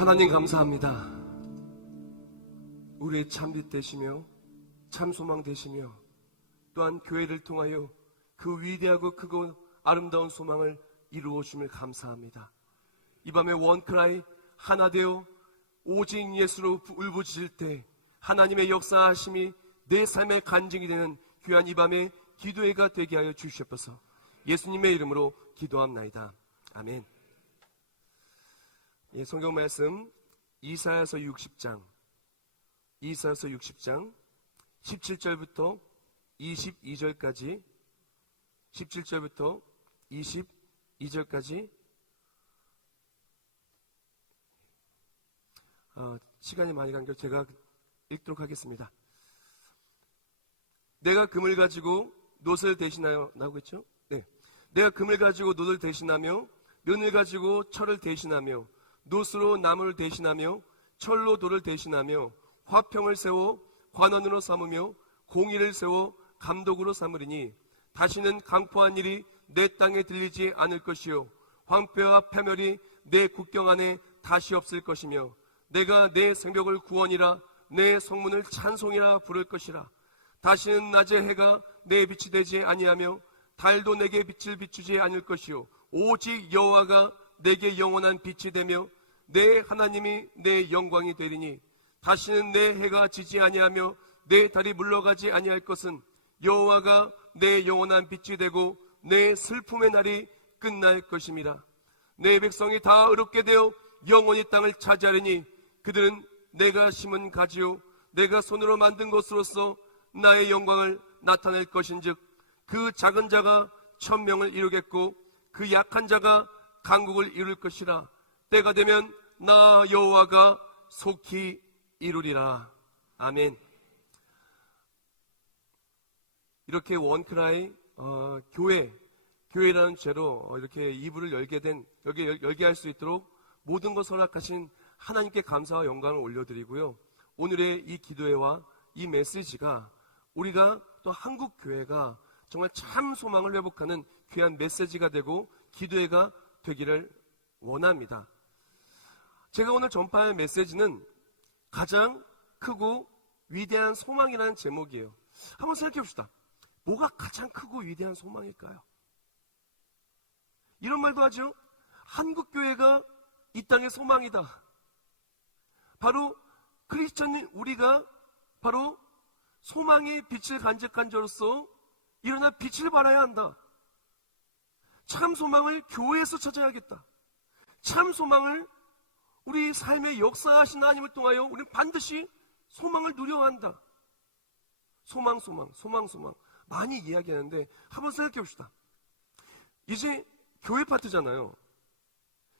하나님 감사합니다. 우리의 참빛 되시며 참소망 되시며 또한 교회를 통하여 그 위대하고 크고 아름다운 소망을 이루어 주심을 감사합니다. 이 밤에 원크라이 하나 되어 오직 예수로 울부짖을 때 하나님의 역사하심이 내 삶의 간증이 되는 귀한 이 밤에 기도회가 되게 하여 주시옵소서. 예수님의 이름으로 기도합나이다. 아멘. 예, 성경 말씀 이사야서 60장 17절부터 22절까지 17절부터 22절까지 시간이 많이 간 걸 제가 읽도록 하겠습니다. 내가 금을 가지고 놋을 대신하여 나오고 있죠? 네. 내가 금을 가지고 놋을 대신하며 면을 가지고 철을 대신하며 놋으로 나무를 대신하며 철로 돌을 대신하며 화평을 세워 관원으로 삼으며 공의를 세워 감독으로 삼으리니 다시는 강포한 일이 내 땅에 들리지 않을 것이요 황폐와 패멸이 내 국경 안에 다시 없을 것이며 내가 내 생명을 구원이라 내 성문을 찬송이라 부를 것이라. 다시는 낮에 해가 내 빛이 되지 아니하며 달도 내게 빛을 비추지 않을 것이요 오직 여호와가 내게 영원한 빛이 되며 내 하나님이 내 영광이 되리니 다시는 내 해가 지지 아니하며 내 달이 물러가지 아니할 것은 여호와가 내 영원한 빛이 되고 내 슬픔의 날이 끝날 것임이라. 내 백성이 다 의롭게 되어 영원히 땅을 차지하리니 그들은 내가 심은 가지요 내가 손으로 만든 것으로서 나의 영광을 나타낼 것인즉 그 작은 자가 천명을 이루겠고 그 약한 자가 강국을 이룰 것이라. 때가 되면 나 여호와가 속히 이루리라. 아멘. 이렇게 원크라이 교회라는 죄로 이렇게 이불을 열게 할 수 있도록 모든 것을 허락하신 하나님께 감사와 영광을 올려드리고요. 오늘의 이 기도회와 이 메시지가 우리가 또 한국 교회가 정말 참 소망을 회복하는 귀한 메시지가 되고 기도회가 되기를 원합니다. 제가 오늘 전파할 메시지는 가장 크고 위대한 소망이라는 제목이에요. 한번 생각해 봅시다. 뭐가 가장 크고 위대한 소망일까요? 이런 말도 하죠. 한국교회가 이 땅의 소망이다. 바로 크리스천인 우리가 바로 소망의 빛을 간직한 자로서 일어나 빛을 발하여야 한다. 참 소망을 교회에서 찾아야겠다. 참 소망을 우리 삶의 역사하신 하나님을 통하여 우리는 반드시 소망을 누려야 한다. 소망 많이 이야기하는데 한번 생각해 봅시다. 이제 교회 파트잖아요.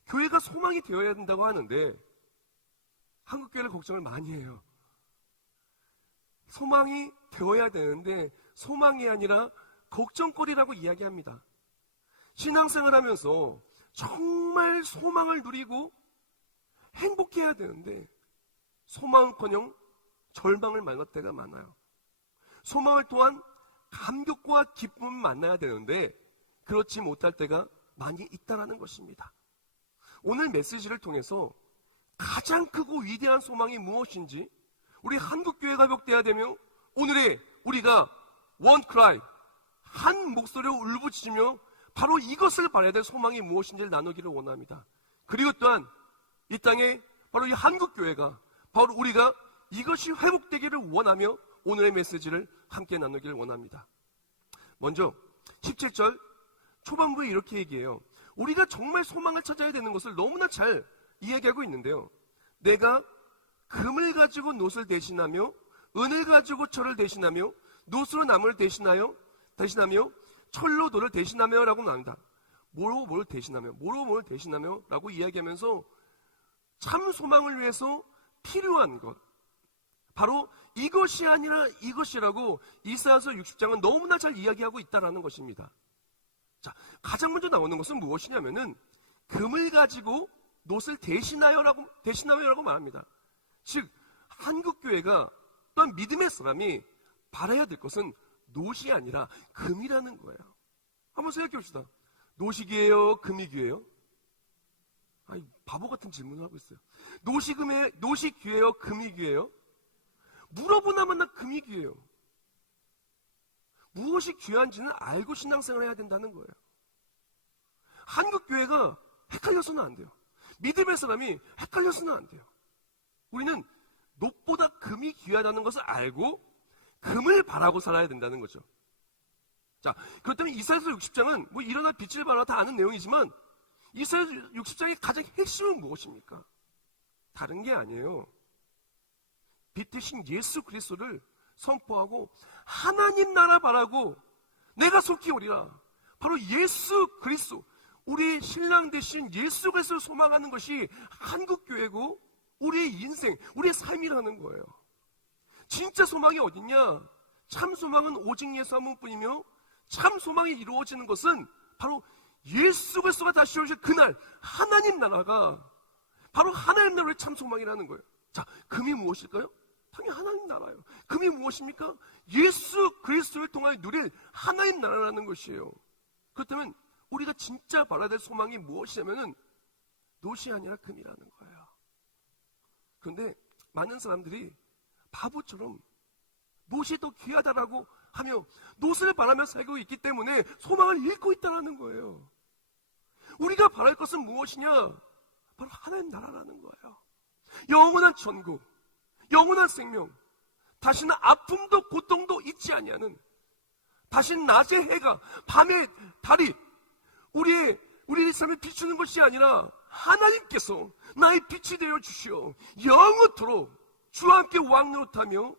교회가 소망이 되어야 된다고 하는데 한국교회를 걱정을 많이 해요. 소망이 되어야 되는데 소망이 아니라 걱정거리라고 이야기합니다. 신앙생활 하면서 정말 소망을 누리고 행복해야 되는데 소망은커녕 절망을 만날 때가 많아요. 소망을 또한 감격과 기쁨을 만나야 되는데 그렇지 못할 때가 많이 있다는 것입니다. 오늘 메시지를 통해서 가장 크고 위대한 소망이 무엇인지 우리 한국교회가 회복돼야 되며 오늘의 우리가 원크라이 한 목소리로 울부짖으며 바로 이것을 바라야 될 소망이 무엇인지를 나누기를 원합니다. 그리고 또한 이 땅에 바로 이 한국교회가 바로 우리가 이것이 회복되기를 원하며 오늘의 메시지를 함께 나누기를 원합니다. 먼저 17절 초반부에 이렇게 얘기해요. 우리가 정말 소망을 찾아야 되는 것을 너무나 잘 이야기하고 있는데요. 내가 금을 가지고 놋을 대신하며 은을 가지고 철을 대신하며 놋으로 나무를 대신하며 철로 돌을 대신하며 라고 나옵니다. 뭐로 뭘 대신하며 라고 이야기하면서 참 소망을 위해서 필요한 것 바로 이것이 아니라 이것이라고 이사야서 60장은 너무나 잘 이야기하고 있다는 것입니다. 자, 가장 먼저 나오는 것은 무엇이냐면은 금을 가지고 놋을 대신하여라고 말합니다. 즉 한국교회가 또한 믿음의 사람이 바라야 될 것은 놋이 아니라 금이라는 거예요. 한번 생각해 봅시다. 놋이 귀해요? 금이 귀해요? 아니, 바보 같은 질문을 하고 있어요. 노시 귀해요? 금이 귀해요? 물어보나만 나 금이 귀해요. 무엇이 귀한지는 알고 신앙생활을 해야 된다는 거예요. 한국 교회가 헷갈려서는 안 돼요. 믿음의 사람이 헷갈려서는 안 돼요. 우리는 녹보다 금이 귀하다는 것을 알고 금을 바라고 살아야 된다는 거죠. 자, 그렇다면 이사야서 60장은 뭐 일어나 빛을 발하라 다 아는 내용이지만 이사야서 60장의 가장 핵심은 무엇입니까? 다른 게 아니에요. 빛 대신 예수 그리스도를 선포하고 하나님 나라 바라고 내가 속히 오리라. 바로 예수 그리스도, 우리 신랑 대신 예수 그리스도를 소망하는 것이 한국교회고 우리의 인생, 우리의 삶이라는 거예요. 진짜 소망이 어딨냐? 참 소망은 오직 예수 한 분뿐이며 참 소망이 이루어지는 것은 바로 예수 그리스도가 다시 오실 그날 하나님 나라가 바로 하나님 나라의 참 소망이라는 거예요. 자, 금이 무엇일까요? 당연히 하나님 나라예요. 금이 무엇입니까? 예수 그리스도를 통하여 누릴 하나님 나라라는 것이에요. 그렇다면 우리가 진짜 바라야 될 소망이 무엇이냐면은 노시 아니라 금이라는 거예요. 그런데 많은 사람들이 바보처럼 노시 더 귀하다라고 하며 노스를 바라며 살고 있기 때문에 소망을 잃고 있다는 거예요. 우리가 바랄 것은 무엇이냐? 바로 하나님 나라라는 거예요. 영원한 천국, 영원한 생명, 다시는 아픔도 고통도 있지 아니하는, 다시는 낮의 해가 밤의 달이 우리의 삶을 비추는 것이 아니라 하나님께서 나의 빛이 되어 주시어 영원토록 주와 함께 왕노릇하며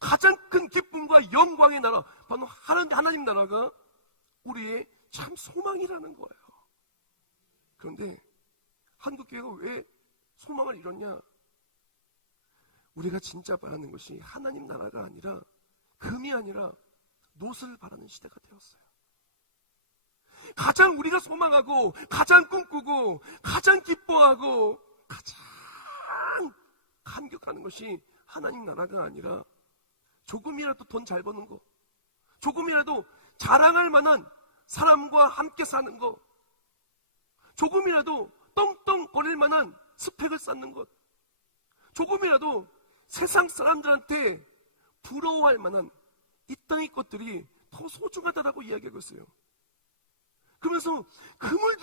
가장 큰 기쁨과 영광의 나라, 바로 하나님 나라가 우리의 참 소망이라는 거예요. 그런데 한국교회가 왜 소망을 잃었냐? 우리가 진짜 바라는 것이 하나님 나라가 아니라 금이 아니라 노스를 바라는 시대가 되었어요. 가장 우리가 소망하고 가장 꿈꾸고 가장 기뻐하고 가장 감격하는 것이 하나님 나라가 아니라 조금이라도 돈 잘 버는 거, 조금이라도 자랑할 만한 사람과 함께 사는 거, 조금이라도 떵떵거릴 만한 스펙을 쌓는 것, 조금이라도 세상 사람들한테 부러워할 만한 이 땅의 것들이 더 소중하다라고 이야기하고 있어요. 그러면서 금을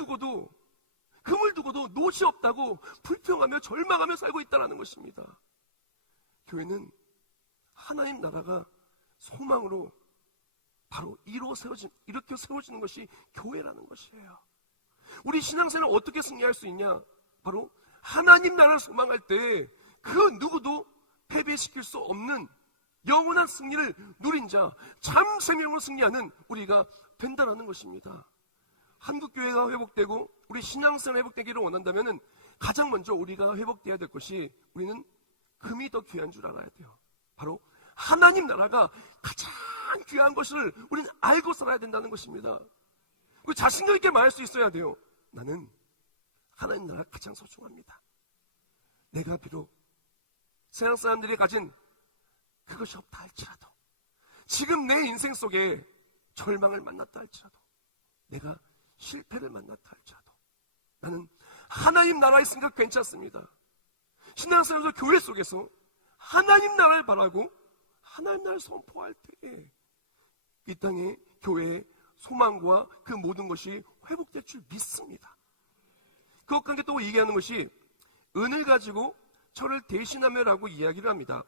두고도 노시 없다고 불평하며 절망하며 살고 있다는 것입니다. 교회는 하나님 나라가 소망으로 바로 이렇게 세워지는 것이 교회라는 것이에요. 우리 신앙생활을 어떻게 승리할 수 있냐? 바로 하나님 나라를 소망할 때 그 누구도 패배시킬 수 없는 영원한 승리를 누린 자, 참 생명으로 승리하는 우리가 된다는 것입니다. 한국교회가 회복되고 우리 신앙생활 회복되기를 원한다면 가장 먼저 우리가 회복되어야 될 것이, 우리는 금이 더 귀한 줄 알아야 돼요. 바로 하나님 나라가 가장 귀한 것을 우리는 알고 살아야 된다는 것입니다. 그리고 자신감 있게 말할 수 있어야 돼요. 나는 하나님 나라가 가장 소중합니다. 내가 비록 세상 사람들이 가진 그것이 없다 할지라도, 지금 내 인생 속에 절망을 만났다 할지라도, 내가 실패를 만났다 할지라도 나는 하나님 나라에 있으니까 괜찮습니다. 신앙생활에서 교회 속에서 하나님 나라를 바라고 하나님 나라를 선포할 때에 이 땅의 교회의 소망과 그 모든 것이 회복될 줄 믿습니다. 그것과 함께 또 얘기하는 것이 은을 가지고 철을 대신하며라고 이야기를 합니다.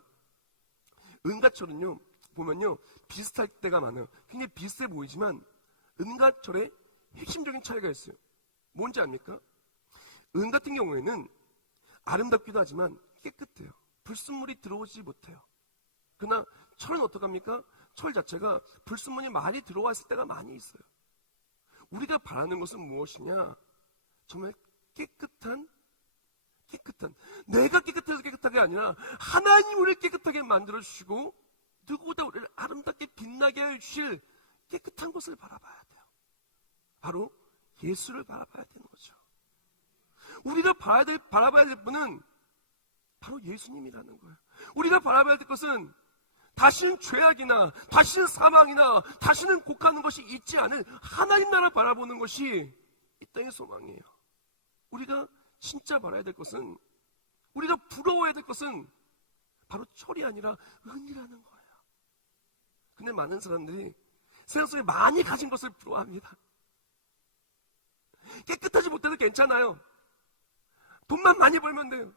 은과 철은요, 보면요, 비슷할 때가 많아요. 굉장히 비슷해 보이지만 은과 철의 핵심적인 차이가 있어요. 뭔지 압니까? 은 같은 경우에는 아름답기도 하지만 깨끗해요. 불순물이 들어오지 못해요. 그러나 철은 어떡합니까? 철 자체가 불순물이 많이 들어왔을 때가 많이 있어요. 우리가 바라는 것은 무엇이냐? 정말 깨끗한, 내가 깨끗해서 깨끗하게 아니라 하나님 우리를 깨끗하게 만들어주시고 누구보다 우리를 아름답게 빛나게 해주실 깨끗한 것을 바라봐야 돼요. 바로 예수를 바라봐야 되는 거죠. 우리가 바라봐야 될 분은 바로 예수님이라는 거예요. 우리가 바라봐야 될 것은 다시는 죄악이나 다시는 사망이나 다시는 곡하는 것이 있지 않은 하나님 나라 바라보는 것이 이 땅의 소망이에요. 우리가 진짜 바라야 될 것은, 우리가 부러워야 될 것은 바로 철이 아니라 은이라는 거예요. 근데 많은 사람들이 세상 속에 많이 가진 것을 부러워합니다. 깨끗하지 못해도 괜찮아요. 돈만 많이 벌면 돼요.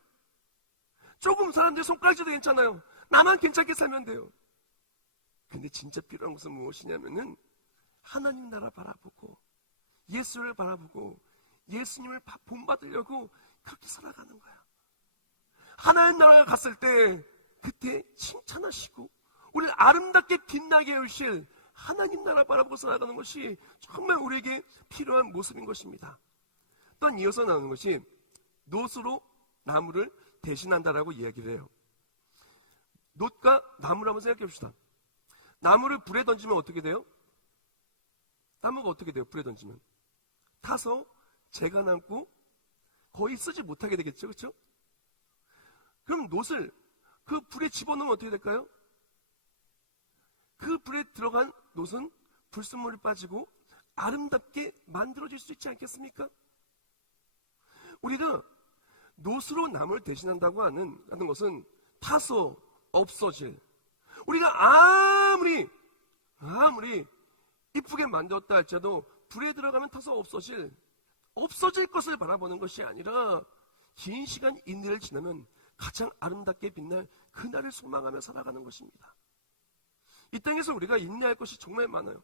조금 사람들이 손가락질도 괜찮아요. 나만 괜찮게 살면 돼요. 근데 진짜 필요한 것은 무엇이냐면은 하나님 나라 바라보고 예수를 바라보고 예수님을 본받으려고 그렇게 살아가는 거야. 하나님 나라에 갔을 때 그때 칭찬하시고 우리를 아름답게 빛나게 해주실 하나님 나라 바라보고 살아가는 것이 정말 우리에게 필요한 모습인 것입니다. 또한 이어서 나오는 것이 놋으로 나무를 대신한다라고 이야기를 해요. 놋과 나무를 한번 생각해 봅시다. 나무를 불에 던지면 어떻게 돼요? 나무가 어떻게 돼요? 불에 던지면 타서 재가 남고 거의 쓰지 못하게 되겠죠, 그렇죠? 그럼 놋을 그 불에 집어넣으면 어떻게 될까요? 그 불에 들어간 놋은 불순물이 빠지고 아름답게 만들어질 수 있지 않겠습니까? 우리가 놋으로 나무를 대신한다고 하는 것은 타서 없어질, 우리가 아무리 이쁘게 만들었다 할지라도 불에 들어가면 타서 없어질 것을 바라보는 것이 아니라 긴 시간 인내를 지나면 가장 아름답게 빛날 그날을 소망하며 살아가는 것입니다. 이 땅에서 우리가 인내할 것이 정말 많아요.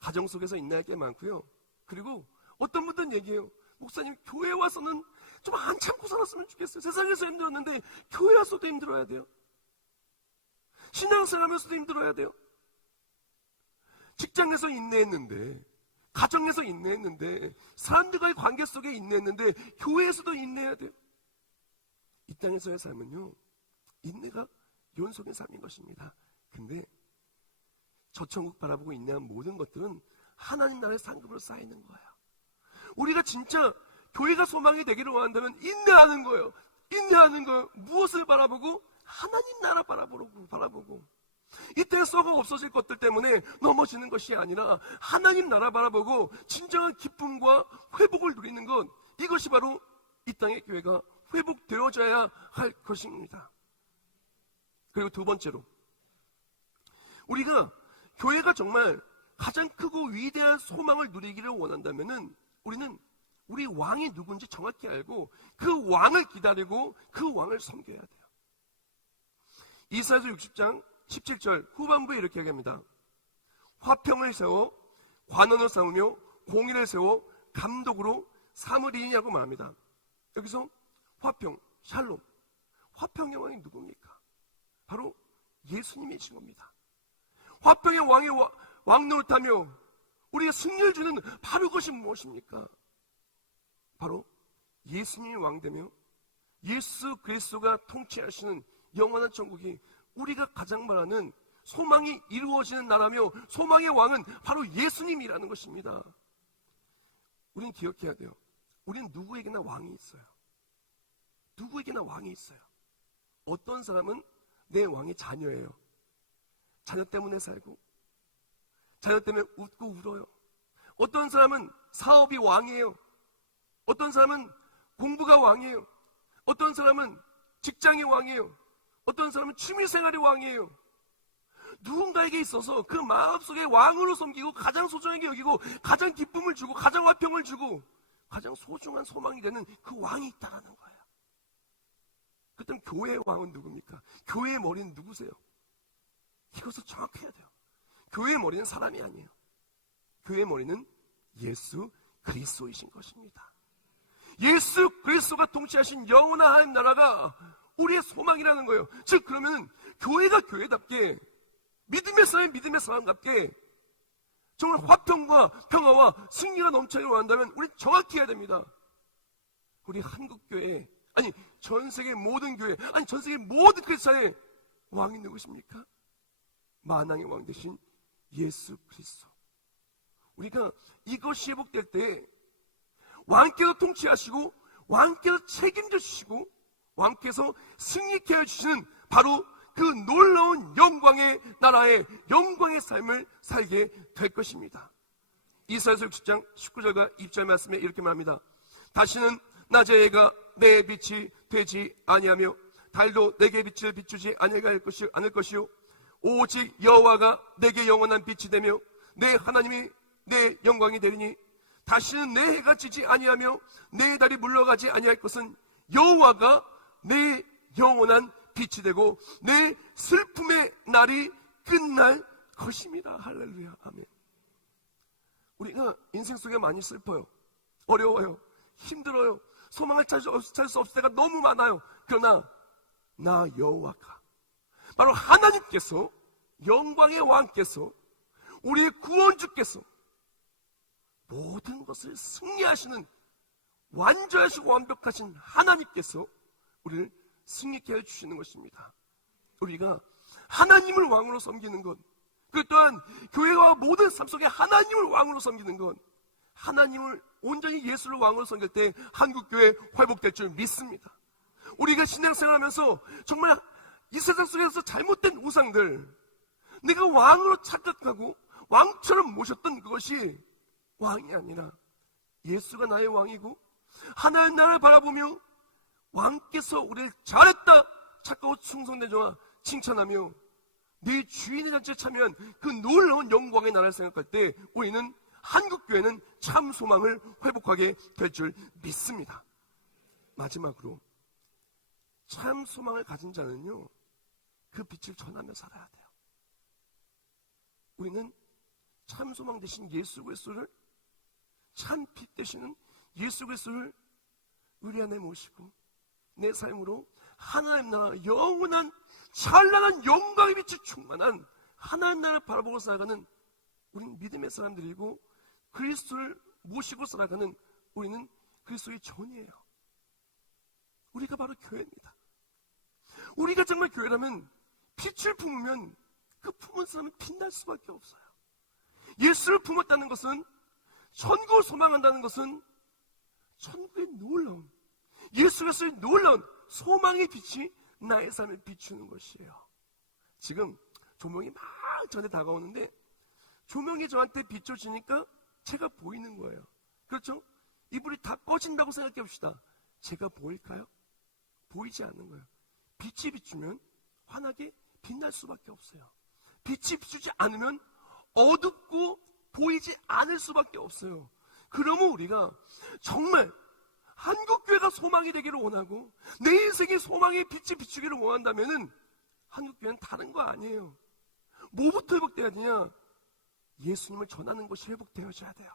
가정 속에서 인내할 게 많고요. 그리고 어떤 분들은 얘기해요. 목사님, 교회 와서는 좀 안 참고 살았으면 좋겠어요. 세상에서 힘들었는데 교회 와서도 힘들어야 돼요. 신앙생활하면서도 힘들어야 돼요. 직장에서 인내했는데, 가정에서 인내했는데, 사람들과의 관계 속에 인내했는데 교회에서도 인내해야 돼요. 이 땅에서의 삶은요, 인내가 연속의 삶인 것입니다. 근데 저 천국 바라보고 인내한 모든 것들은 하나님 나라의 상급으로 쌓이는 거예요. 우리가 진짜 교회가 소망이 되기를 원한다면 인내하는 거예요. 인내하는 거예요. 무엇을 바라보고? 하나님 나라 바라보고. 이때 썩어 없어질 것들 때문에 넘어지는 것이 아니라 하나님 나라 바라보고 진정한 기쁨과 회복을 누리는 것, 이것이 바로 이 땅의 교회가 회복되어져야 할 것입니다. 그리고 두 번째로, 우리가 교회가 정말 가장 크고 위대한 소망을 누리기를 원한다면은 우리는 우리 왕이 누군지 정확히 알고 그 왕을 기다리고 그 왕을 섬겨야 돼요. 이사야서 60장 17절 후반부에 이렇게 얘기합니다. 화평을 세워 관원을 세우며 공의를 세워 감독으로 삼으리냐고 말합니다. 여기서 화평, 샬롬, 화평의 왕이 누굽니까? 바로 예수님이신 겁니다. 화평의 왕의 왕노를 타며 우리가 승리를 주는 바로 그것이 무엇입니까? 바로 예수님이 왕되며 예수 그리스도가 통치하시는 영원한 천국이 우리가 가장 말하는 소망이 이루어지는 나라며 소망의 왕은 바로 예수님이라는 것입니다. 우리는 기억해야 돼요. 우리는 누구에게나 왕이 있어요. 누구에게나 왕이 있어요. 어떤 사람은 내 왕의 자녀예요. 자녀 때문에 살고 자녀 때문에 웃고 울어요. 어떤 사람은 사업이 왕이에요. 어떤 사람은 공부가 왕이에요. 어떤 사람은 직장이 왕이에요. 어떤 사람은 취미생활이 왕이에요. 누군가에게 있어서 그 마음속에 왕으로 섬기고 가장 소중하게 여기고 가장 기쁨을 주고 가장 화평을 주고 가장 소중한 소망이 되는 그 왕이 있다라는 거예요. 그렇다면 교회의 왕은 누굽니까? 교회의 머리는 누구세요? 이것을 정확해야 돼요. 교회의 머리는 사람이 아니에요. 교회의 머리는 예수 그리스도이신 것입니다. 예수 그리스도가 통치하신 영원한 하나님 나라가 우리의 소망이라는 거예요. 즉 그러면 교회가 교회답게 믿음의 사람답게 정말 화평과 평화와 승리가 넘쳐나기를 원한다면 우리 정확히 해야 됩니다. 우리 한국교회, 아니 전세계 모든 교회, 아니 전세계 모든 크리스찬의 왕이 누구십니까? 만왕의 왕 되신 예수 그리스도. 우리가 이것이 회복될 때 왕께서 통치하시고 왕께서 책임져 주시고 왕께서 승리케 해주시는 바로 그 놀라운 영광의 나라의 영광의 삶을 살게 될 것입니다. 이사야서 60장 19절과 20절 말씀에 이렇게 말합니다. 다시는 낮의 해가 내 빛이 되지 아니하며 달도 내게 빛을 비추지 않을 것이요 오직 여호와가 내게 영원한 빛이 되며 내 하나님이 내 영광이 되리니 다시는 내 해가 지지 아니하며 내 달이 물러가지 아니할 것은 여호와가 내 영원한 빛이 되고 내 슬픔의 날이 끝날 것입니다. 할렐루야. 아멘. 우리가 인생 속에 많이 슬퍼요. 어려워요. 힘들어요. 소망을 찾을 수 없을 때가 너무 많아요. 그러나 나 여호와가 바로 하나님께서 영광의 왕께서 우리의 구원주께서 모든 것을 승리하시는 완전하시고 완벽하신 하나님께서 우리를 승리케 해주시는 것입니다. 우리가 하나님을 왕으로 섬기는 것, 그 또한 교회와 모든 삶 속에 하나님을 왕으로 섬기는 것, 하나님을 온전히 예수를 왕으로 섬길 때 한국교회 회복될 줄 믿습니다. 우리가 신앙생활하면서 정말 이 세상 속에서 잘못된 우상들, 내가 왕으로 착각하고 왕처럼 모셨던 그것이 왕이 아니라 예수가 나의 왕이고 하나님 나라를 바라보며 왕께서 우리를 잘했다 착하고 충성된 자와 칭찬하며 네 주인의 잔치에 참여한 그 놀라운 영광의 나라를 생각할 때 우리는 한국교회는 참 소망을 회복하게 될 줄 믿습니다. 마지막으로 참 소망을 가진 자는요, 그 빛을 전하며 살아야 돼요. 우리는 참 소망 대신 예수 그리스도를, 참 빛 되시는 예수 그리스도를 우리 안에 모시고 내 삶으로 하나님 나라 영원한 찬란한 영광의 빛이 충만한 하나님 나라를 바라보고 살아가는 우리는 믿음의 사람들이고 그리스도를 모시고 살아가는 우리는 그리스도의 전이에요. 우리가 바로 교회입니다. 우리가 정말 교회라면 빛을 품으면 그 품은 사람은 빛날 수밖에 없어요. 예수를 품었다는 것은, 천국을 소망한다는 것은 천국의 놀라운, 예수 그리스도의 놀라운 소망의 빛이 나의 삶에 비추는 것이에요. 지금 조명이 막 저한테 다가오는데 조명이 저한테 비춰지니까 제가 보이는 거예요. 그렇죠? 이 불이 다 꺼진다고 생각해 봅시다. 제가 보일까요? 보이지 않는 거예요. 빛이 비추면 환하게 빛날 수밖에 없어요. 빛이 비추지 않으면 어둡고 보이지 않을 수밖에 없어요. 그러면 우리가 정말 한국교회가 소망이 되기를 원하고 내 인생의 소망의 빛이 비추기를 원한다면 한국교회는 다른 거 아니에요. 뭐부터 회복돼야 되냐? 예수님을 전하는 것이 회복되어져야 돼요.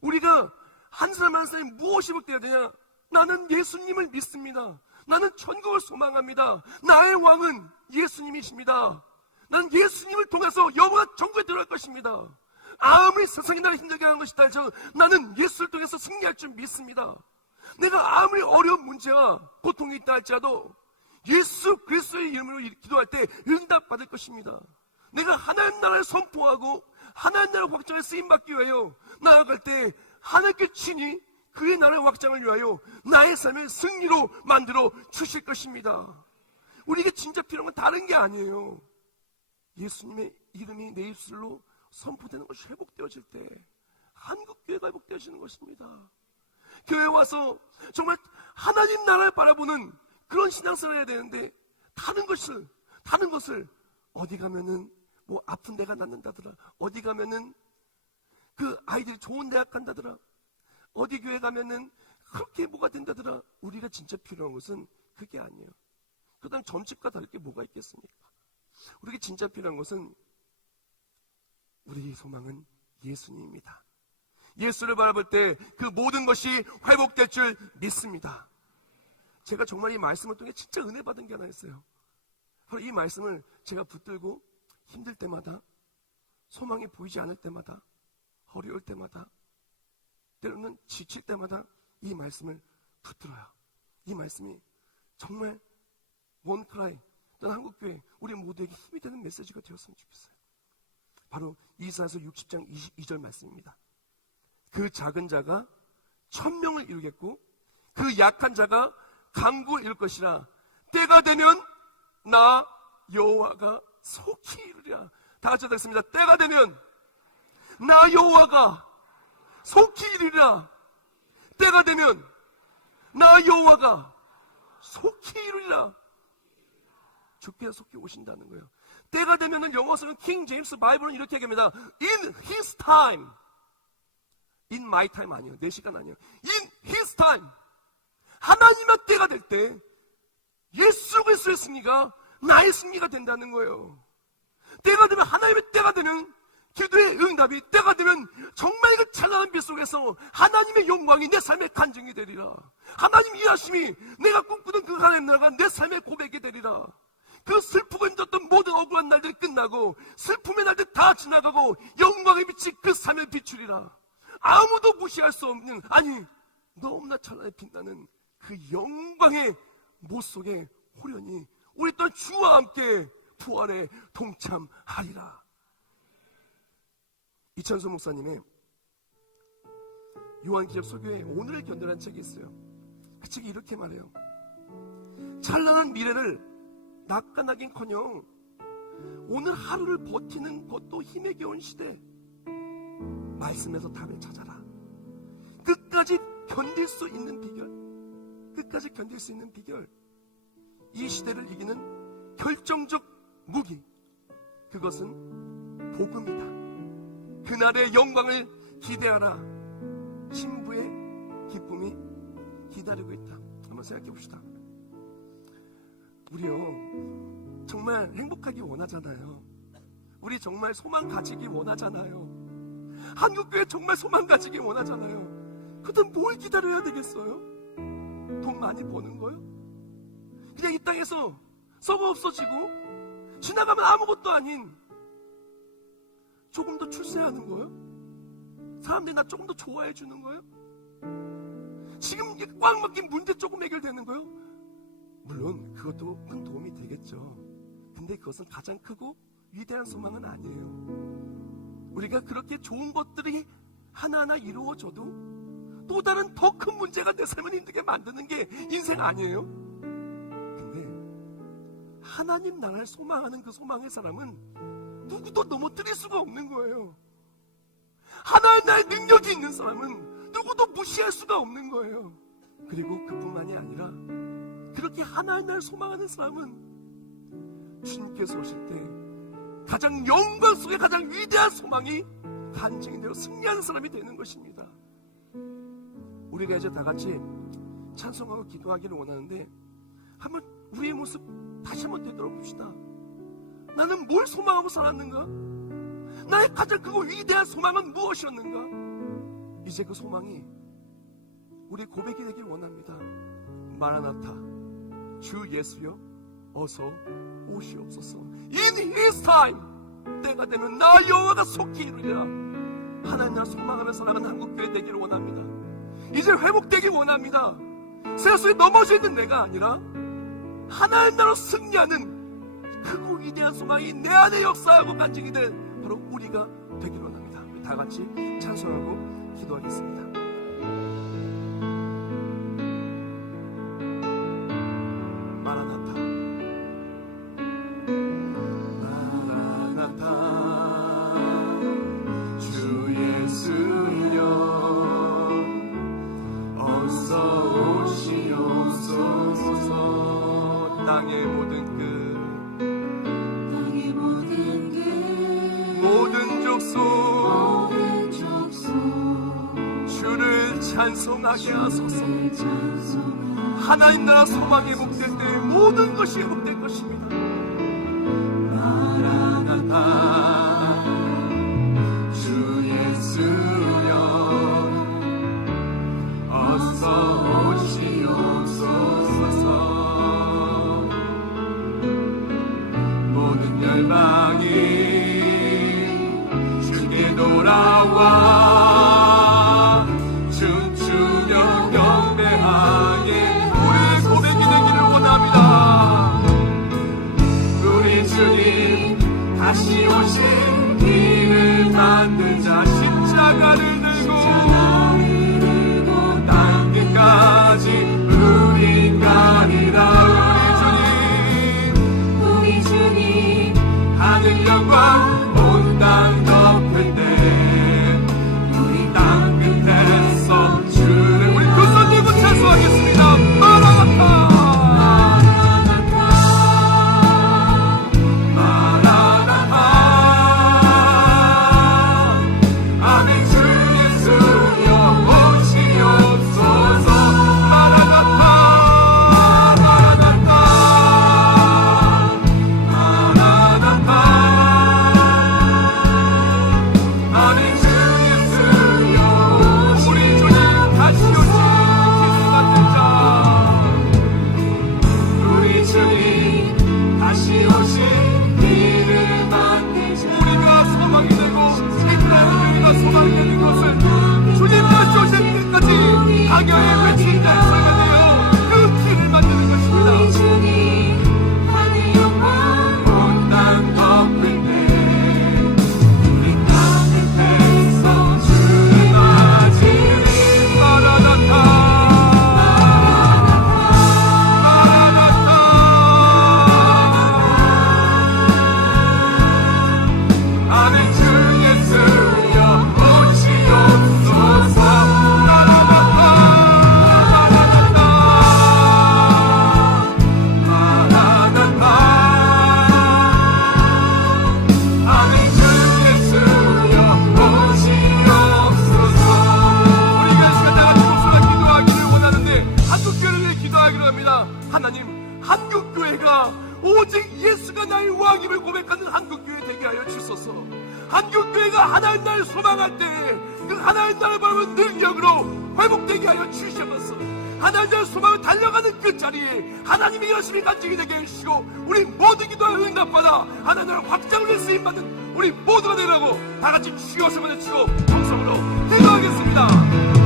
우리가 한 사람 한 사람이 무엇이 회복돼야 되냐? 나는 예수님을 믿습니다. 나는 천국을 소망합니다. 나의 왕은 예수님이십니다. 나는 예수님을 통해서 영원한 천국에 들어갈 것입니다. 아무리 세상이 나를 힘들게 하는 것이다 해서 나는 예수를 통해서 승리할 줄 믿습니다. 내가 아무리 어려운 문제와 고통이 있다 할지라도 예수 그리스도의 이름으로 기도할 때 응답받을 것입니다. 내가 하나님 나라를 선포하고 하나님 나라 확장에 쓰임받기 위하여 나아갈 때 하나님께 친히 그의 나라의 확장을 위하여 나의 삶을 승리로 만들어 주실 것입니다. 우리에게 진짜 필요한 건 다른 게 아니에요. 예수님의 이름이 내 입술로 선포되는 것이 회복되어질 때 한국교회가 회복되어지는 것입니다. 교회에 와서 정말 하나님 나라를 바라보는 그런 신앙생활을 해야 되는데 다른 것을 어디 가면은 뭐 아픈 데가 낫는다더라, 어디 가면은 그 아이들이 좋은 대학 간다더라, 어디 교회 가면은 그렇게 뭐가 된다더라. 우리가 진짜 필요한 것은 그게 아니에요. 그 다음 점집과 다를 게 뭐가 있겠습니까? 우리가 진짜 필요한 것은 우리의 소망은 예수님입니다. 예수를 바라볼 때 그 모든 것이 회복될 줄 믿습니다. 제가 정말 이 말씀을 통해 진짜 은혜 받은 게 하나 있어요. 바로 이 말씀을 제가 붙들고 힘들 때마다, 소망이 보이지 않을 때마다, 어려울 때마다, 때로는 지칠 때마다 이 말씀을 붙들어요. 이 말씀이 정말 원크라이, 또는 한국교회 우리 모두에게 힘이 되는 메시지가 되었으면 좋겠어요. 바로 이사야서 60장 22절 말씀입니다. 그 작은 자가 1000명을 이루겠고 그 약한 자가 강국을 이룰 것이라. 때가 되면 나 여호와가 속히 이루리라. 다 같이 하겠습니다. 때가 되면 나 여호와가 속히 이루리라. 때가 되면 나 여호와가 속히 이루리라. 주께서 속히 오신다는 거예요. 때가 되면은 영어서는 킹 제임스 바이블은 이렇게 얘기합니다. In his time. In my time 아니에요. 내 시간 아니에요. In his time. 하나님의 때가 될 때 예수 그리스도의 승리가 나의 승리가 된다는 거예요. 때가 되면 하나님의 때가 되는 기도의 응답이, 때가 되면 정말 그 찬란한 빛 속에서 하나님의 영광이 내 삶의 간증이 되리라. 하나님 일하심이 내가 꿈꾸던 그 하나님 나라가 내 삶의 고백이 되리라. 그 슬프고 힘들었던 모든 억울한 날들이 끝나고 슬픔의 날들 다 지나가고 영광의 빛이 그 삶을 비추리라. 아무도 무시할 수 없는, 아니 너무나 찬란히 빛나는 그 영광의 못 속에 호련히 우리 또한 주와 함께 부활에 동참하리라. 이찬수 목사님의 요한기적 소교에 오늘을 견뎌라는 책이 있어요. 그 책이 이렇게 말해요. 찬란한 미래를 낙관하긴커녕 오늘 하루를 버티는 것도 힘에 겨운 시대, 말씀에서 답을 찾아라. 끝까지 견딜 수 있는 비결, 끝까지 견딜 수 있는 비결, 이 시대를 이기는 결정적 무기, 그것은 복음이다. 그날의 영광을 기대하라. 신부의 기쁨이 기다리고 있다. 한번 생각해 봅시다. 우리요 정말 행복하기 원하잖아요. 우리 정말 소망 가지기 원하잖아요. 한국교회 정말 소망 가지기 원하잖아요. 그땐 뭘 기다려야 되겠어요? 돈 많이 버는 거요? 그냥 이 땅에서 썩어 없어지고 지나가면 아무것도 아닌 조금 더 출세하는 거예요? 사람들이 나 조금 더 좋아해 주는 거예요? 지금 이게 꽉 막힌 문제 조금 해결되는 거예요? 물론 그것도 큰 도움이 되겠죠. 근데 그것은 가장 크고 위대한 소망은 아니에요. 우리가 그렇게 좋은 것들이 하나하나 이루어져도 또 다른 더 큰 문제가 내 삶을 힘들게 만드는 게 인생 아니에요? 근데 하나님 나라를 소망하는 그 소망의 사람은 누구도 넘어뜨릴 수가 없는 거예요. 하나님 나라의 능력이 있는 사람은 누구도 무시할 수가 없는 거예요. 그리고 그뿐만이 아니라 그렇게 하나님 나라를 소망하는 사람은 주님께서 오실 때 가장 영광 속에 가장 위대한 소망이 간증이 되어 승리하는 사람이 되는 것입니다. 우리가 이제 다 같이 찬송하고 기도하기를 원하는데 한번 우리의 모습 다시 한번 되돌아봅시다. 나는 뭘 소망하고 살았는가? 나의 가장 크고 위대한 소망은 무엇이었는가? 이제 그 소망이 우리 고백이 되길 원합니다. 마라나타, 주 예수여 어서 오시옵소서. In His time, 때가 되면 나 여호와가 속히 이루리라. 하나님 나라 소망하며 살아가는 한국교회 되기를 원합니다. 이제 회복되길 원합니다. 세상 속에 넘어져 있는 내가 아니라 하나님 나라로 승리하는 크고 위대한 소망이 내 안에 역사하고 간증이 된 바로 우리가 되기를 원합니다. 우리 다 같이 찬송하고 기도하겠습니다. 마라나타, 마라나타, 주 예수여 어서 오시옵소서. 땅의 모든 주를 찬송하게 하소서. 하나님 나라 소망이 회복될 때 모든 것이 회복될 것입니다. 마라나타, 주 예수여 어서 오시옵소서. 모든 열방이 주께 돌아와 춤추며 경배하게 우리의 고백이 되기를 원합니다. 기도하기로 합니다. 하나님, 한국교회가 오직 예수가 나의 왕임을 고백하는 한국교회 되게 하여 주소서. 한국교회가 하나님 나를 소망할 때 그 하나님 나를 바라보는 능력으로 회복되게 하여 주시옵소서. 하나님 나를 소망을 달려가는 그 자리에 하나님이 열심히 간직이 되게 해주시고, 우리 모두 기도에 응답받아 하나님 나를 확장을 위해 쓰임받는 우리 모두가 되라고 다같이 주여 주문을 치고 동성으로 기도하겠습니다.